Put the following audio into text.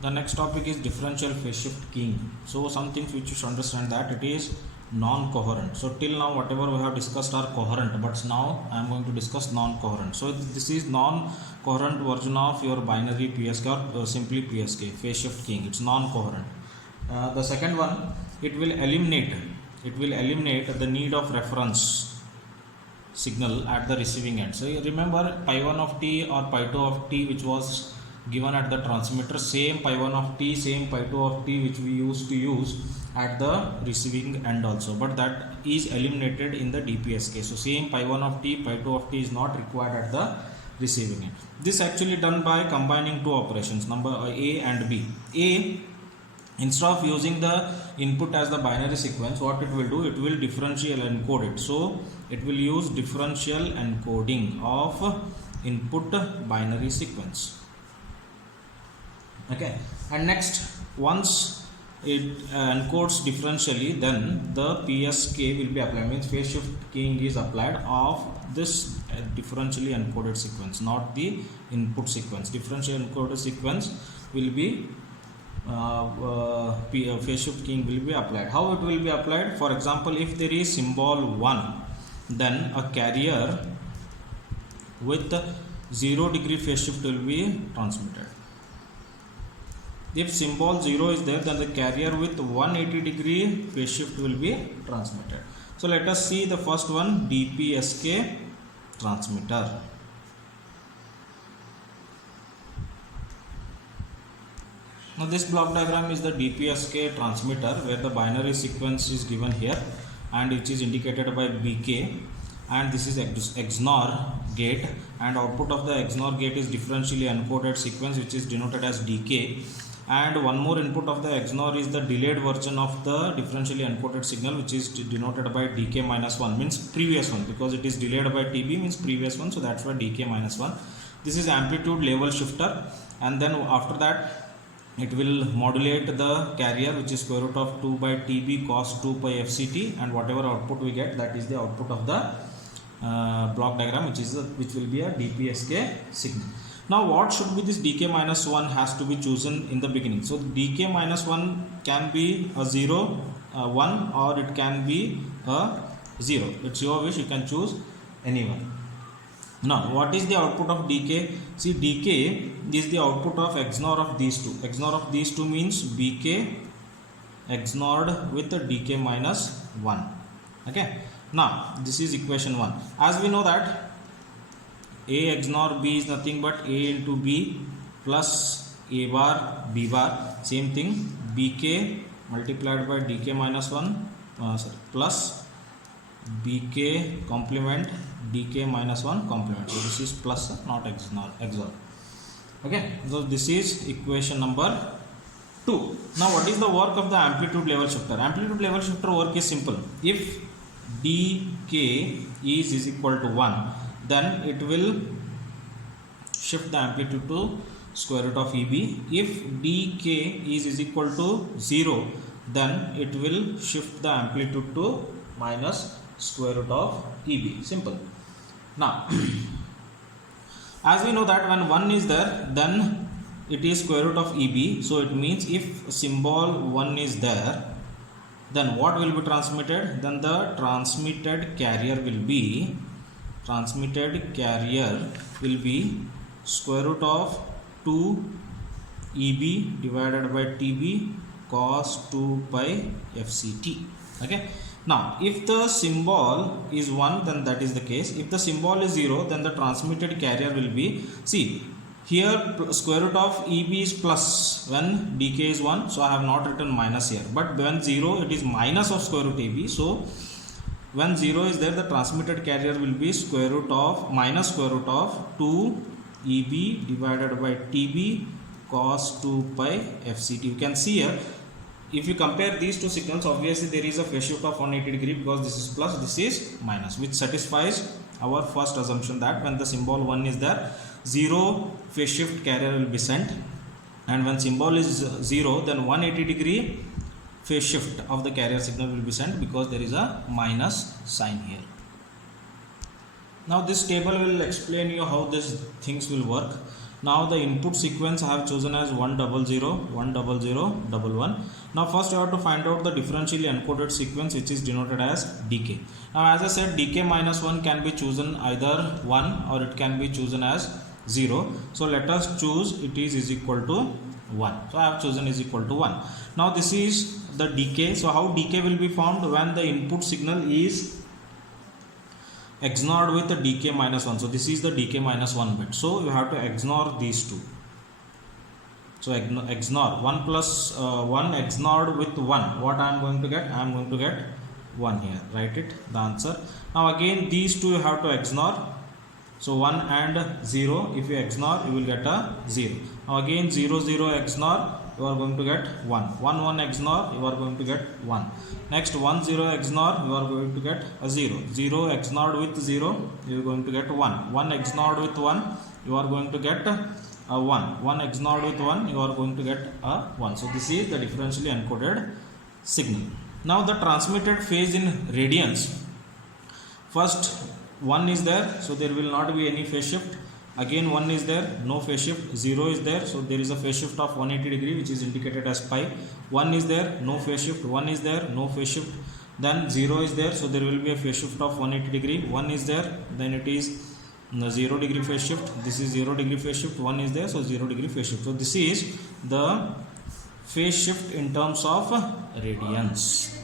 The next topic is differential phase shift keying. So some things which you should understand that it is non-coherent. So till now whatever we have discussed are coherent, but now I am going to discuss non-coherent. So this is non-coherent version of your binary PSK or simply PSK, phase shift keying. It's non-coherent. The second one, it will eliminate the need of reference signal at the receiving end. So you remember pi 1 of t or pi 2 of t which was given at the transmitter, same pi 1 of t, same pi 2 of t which we used to use at the receiving end also, but that is eliminated in the DPSK. So same pi 1 of t, pi 2 of t is not required at the receiving end. This actually done by combining two operations, number A and B. A, instead of using the input as the binary sequence, what it will do, it will differential encode it. So it will use differential encoding of input binary sequence. Okay, and next, once it encodes differentially, then the PSK will be applied, means phase shift keying is applied of this differentially encoded sequence, not the input sequence. Differentially encoded sequence will be phase shift keying will be applied. How it will be applied? For example, if there is symbol 1, then a carrier with 0 degree phase shift will be transmitted. If symbol 0 is there, then the carrier with 180 degree phase shift will be transmitted. So let us see the first one, DPSK transmitter. Now this block diagram is the DPSK transmitter where the binary sequence is given here and which is indicated by BK, and this is XNOR gate, and output of the XNOR gate is differentially encoded sequence which is denoted as DK, and one more input of the XNOR is the delayed version of the differentially encoded signal which is denoted by DK minus 1, means previous one, because it is delayed by TB means previous one, so that's why DK minus 1. This is amplitude level shifter, and then after that it will modulate the carrier which is square root of 2 by TB cos 2 pi FCT, and whatever output we get, that is the output of the block diagram which will be a DPSK signal. Now what should be this DK minus 1 has to be chosen in the beginning. So DK minus 1 can be a 0, 1, or it can be a 0. It's your wish, you can choose any one. Now what is the output of DK? See, DK is the output of XNOR of these two. XNOR of these two means BK XNORed with the DK minus 1. Okay. Now this is equation 1. As we know that A XNOR B is nothing but A into B plus A bar B bar. Same thing, BK multiplied by DK minus 1 plus BK complement DK minus 1 complement. So this is plus, not XNOR. Okay, so this is equation number 2. Now what is the work of the amplitude level shifter? Amplitude level shifter work is simple. If DK is equal to 1, then it will shift the amplitude to square root of EB. If DK is equal to 0, then it will shift the amplitude to minus square root of EB. Simple. Now as we know that when 1 is there, then it is square root of EB. So it means if symbol 1 is there, then what will be transmitted? Then the transmitted carrier will be square root of 2 EB divided by TB cos 2 pi FCT. Okay. Now if the symbol is 1, then that is the case. If the symbol is 0, then the transmitted carrier will be, see here square root of EB is plus when DK is 1, so I have not written minus here, but when 0 it is minus of square root EB. So when 0 is there, the transmitted carrier will be minus square root of 2 EB divided by TB cos 2 pi FCT. You can see here, if you compare these two signals, obviously there is a phase shift of 180 degree because this is plus, this is minus, which satisfies our first assumption that when the symbol 1 is there, 0 phase shift carrier will be sent, and when symbol is 0, then 180 degree phase shift of the carrier signal will be sent because there is a minus sign here. Now this table will explain you how these things will work. Now the input sequence I have chosen as 100, 10011. Now first you have to find out the differentially encoded sequence, which is denoted as dk. Now as I said, dk minus 1 can be chosen either 1 or it can be chosen as 0. So let us choose it is equal to 1. So I have chosen is equal to 1. Now this is the dk. So how dk will be formed? When the input signal is XNORed with the dk minus 1. So this is the dk minus 1 bit. So you have to XNOR these two. So XNOR 1 plus 1 XNORed with 1. What I am going to get? I am going to get 1 here. Write it, the answer. Now again these two you have to XNOR. So 1 and 0. If you XNOR, you will get a 0. Now again 0 0 XNOR, you are going to get 1. 1 1 XNOR, you are going to get 1. Next 1 0 XNOR, you are going to get a 0. 0 XNORed with 0, you are going to get 1. 1 XNORed with 1, you are going to get a 1. 1 XNORed with 1, you are going to get a 1. So this is the differentially encoded signal. Now the transmitted phase in radians. First 1 is there, so there will not be any phase shift. Again 1 is there, no phase shift. 0 is there, so there is a phase shift of 180 degree, which is indicated as pi. 1 is there, no phase shift. 1 is there, no phase shift. Then 0 is there, so there will be a phase shift of 180 degree. 1 is there, then it is 0 degree phase shift. This is 0 degree phase shift. 1 is there, so 0 degree phase shift. So this is the phase shift in terms of radians.